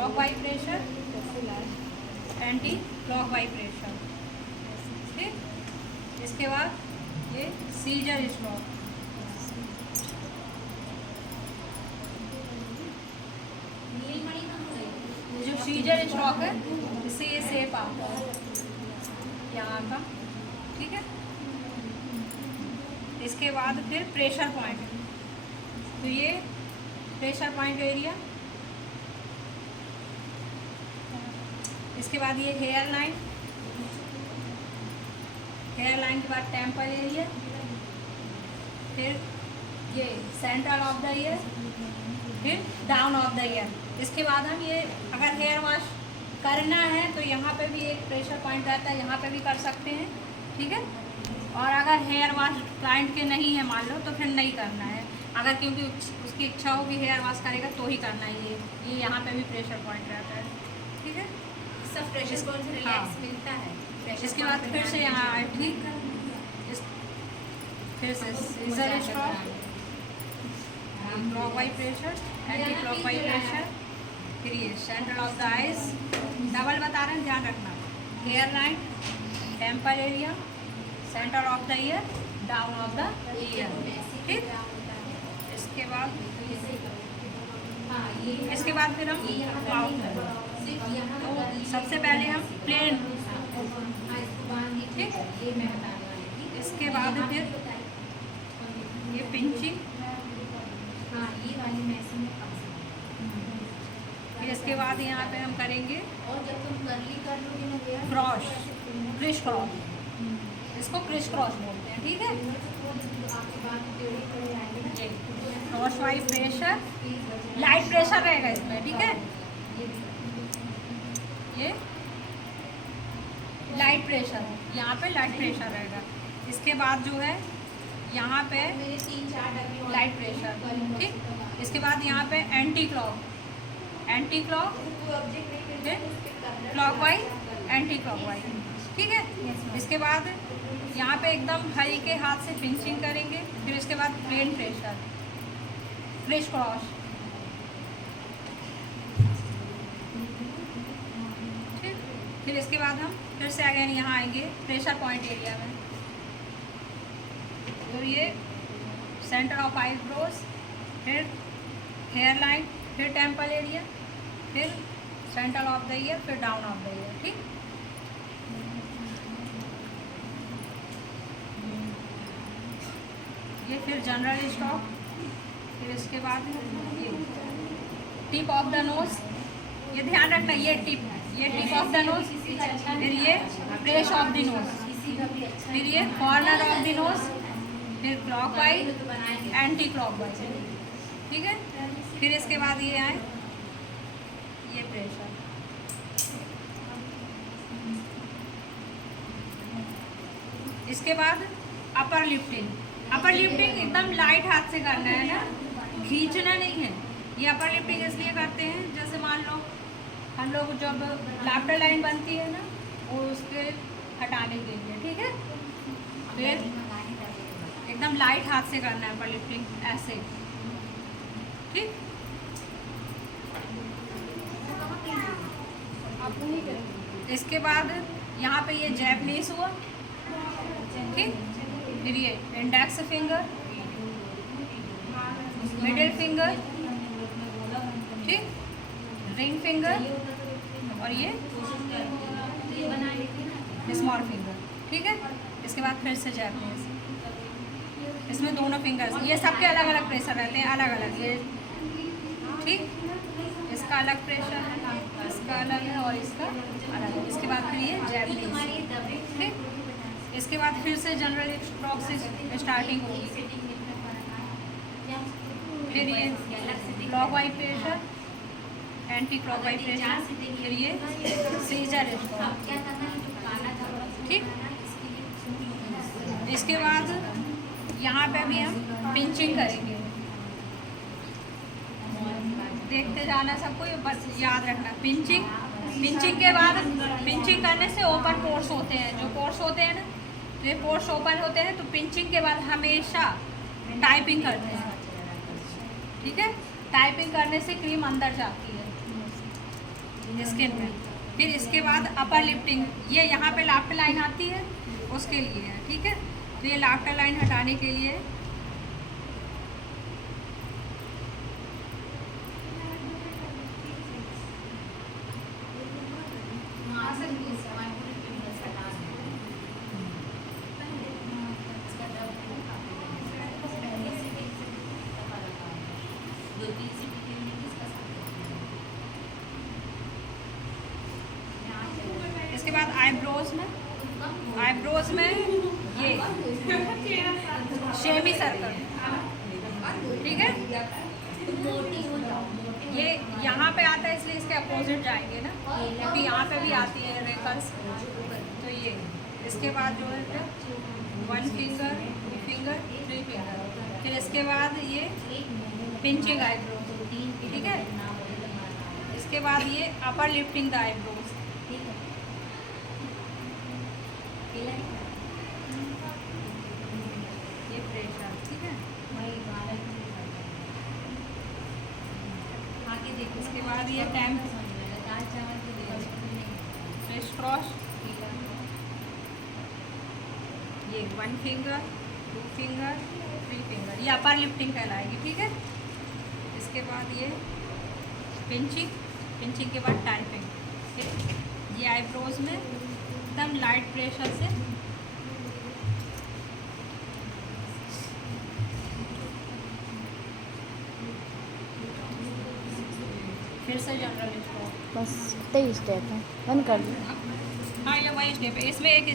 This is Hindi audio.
Clock wise pressure, anti clock wise pressure. ठीक, इसके बाद ये सीजर स्ट्रोक, जो सीजर स्ट्रोक है इससे ये शेप आता है यहाँ का। ठीक है, इसके बाद फिर प्रेशर पॉइंट, तो ये प्रेशर पॉइंट एरिया। इसके बाद ये हेयर लाइन, हेयर लाइन के बाद टेम्पल एरिया, फिर ये सेंटर ऑफ द ईयर, फिर डाउन ऑफ द ईयर। इसके बाद हम ये अगर हेयर वॉश करना है तो यहाँ पे भी एक प्रेशर पॉइंट रहता है, यहाँ पे भी कर सकते हैं। ठीक है, और अगर हेयर वॉश क्लाइंट के नहीं है मान लो तो फिर नहीं करना है, अगर क्योंकि उसकी इच्छा हो कि हेयर वॉश करेगा तो ही करना है। ये यहाँ पे भी प्रेशर पॉइंट रहता है। ठीक है, सब प्रेशर पॉइंट से रिलैक्स मिलता है। इसके बाद फिर से यहाँ आए, ठीक, फिर से scissor stroke, clockwise pressure, anti clockwise pressure, फिर ये centre of the eyes, double बता रहे हैं ध्यान रखना, hair line, temple area, centre of the ear, down of the ear. ठीक, इसके बाद फिर हम माउथ करेंगे। तो सबसे पहले हम प्लेन, ठीक, इसके बाद फिर ये पिंचिंग, फिर इसके बाद यहाँ पे हम करेंगे और जब तुम कर्ली कर लोगे ना हेयर क्रॉस, क्रिश क्रॉस, इसको क्रिश क्रॉस बोलते हैं। ठीक है, cross wise pressure, light pressure रहेगा इसमें। ठीक है, ये लाइट प्रेशर, यहाँ पे लाइट प्रेशर रहेगा। इसके बाद जो है यहाँ पे लाइट प्रेशर। ठीक, इसके बाद यहाँ पे anti clock, anti clock, clock wise, anti clock wise. ठीक है, इसके बाद यहाँ पे एकदम हल्के हाथ से पिंचिंग करेंगे। फिर इसके बाद प्लेन प्रेशर, क्रिश क्रॉस। ठीक, फिर इसके बाद हम फिर से अगेन यहाँ आएंगे प्रेशर पॉइंट एरिया में। तो ये सेंटर ऑफ आईब्रोज, फिर हेयर लाइन, फिर टेम्पल एरिया, फिर सेंटर ऑफ द ईयर, फिर डाउन ऑफ द ईयर। ठीक, ये फिर जनरल स्ट्रोक, फिर इसके बाद ये टिप ऑफ द नोज, ये ध्यान रखना, ये टिप ऑफ द नोज, फिर ये ब्रेश ऑफ द नोज, फिर ये कॉर्नर ऑफ द नोज, फिर क्लॉकवाइज, एंटी क्लॉकवाइज। ठीक है, फिर इसके बाद ये आए ये प्रेशर। इसके बाद अपर लिफ्टिंग, अपर लिफ्टिंग एकदम लाइट हाथ से करना है ना, खींचना नहीं है। ये अपर लिफ्टिंग इसलिए करते हैं, जैसे मान लो हम लोग जब लाफ्टर लाइन बनती है ना, वो उसके हटाने के लिए। ठीक है, फिर एकदम लाइट हाथ से करना है अपर लिफ्टिंग, ऐसे। ठीक, इसके बाद यहाँ पे ये जैपनीज हुआ। ठीक, फिर ये इंडेक्स फिंगर, मिडिल फिंगर, ठीक, रिंग फिंगर, और ये स्मॉल फिंगर। ठीक है, इसके बाद फिर से जैपनीज, इसमें दोनों फिंगर्स, ये सबके अलग अलग प्रेशर रहते हैं, अलग अलग। ये ठीक, इसका अलग प्रेशर है, इसका अलग है, और इसका अलग है। इसके बाद फिर ये जैपनीज। ठीक, इसके बाद फिर से जनरल स्ट्रोक से स्टार्टिंग होगी। फिर ये clockwise pressure, anti clockwise pressure, फिर ये सीजर स्ट्रोक। ठीक, इसके बाद यहाँ पे भी हम पिंचिंग करेंगे। देखते जाना सबको, बस याद रखना पिंचिंग। पिंचिंग के बाद, पिंचिंग करने से ओपन पोर्स होते हैं, जो पोर्स होते हैं ना, तो ये पोर्स ओपन होते हैं। तो पिंचिंग के बाद हमेशा टाइपिंग करते हैं। ठीक है, टाइपिंग करने से क्रीम अंदर जाती है। स्किन में। फिर इसके बाद अपर लिफ्टिंग, ये यहाँ पे लाफ्टर लाइन आती है उसके लिए है, ठीक है। तो ये लाफ्टर लाइन हटाने के लिए इसके बाद आईब्रोज में ये शेमी सर्कल, ठीक है। ये यहाँ पे आता है इसलिए इसके अपोजिट जाएंगे ना, क्योंकि यहाँ पे भी आती है रेकल्स। तो ये इसके बाद जो है 1 फिंगर, 2 फिंगर, 3 फिंगर। फिर इसके बाद ये पिंचिंग आईब्रो, ठीक है। इसके बाद ये अपर लिफ्टिंग द आईब्रोज, ये प्रेशर, ठीक है। आगे देखो, इसके बाद ये टेम्प, क्रिस क्रॉस, ये 1 फिंगर, 2 फिंगर, 3 फिंगर, ये अपर लिफ्टिंग कहलाएगी, ठीक है। इसके बाद ये पिंचिंग के बाद टाइपिंग। फिर ये आईब्रोज में एकदम लाइट प्रेशर से फिर से जनरल स्टॉप। बस 23 स्टेप है, बंद कर दो। हाँ, ये वही स्टेप है, इसमें एक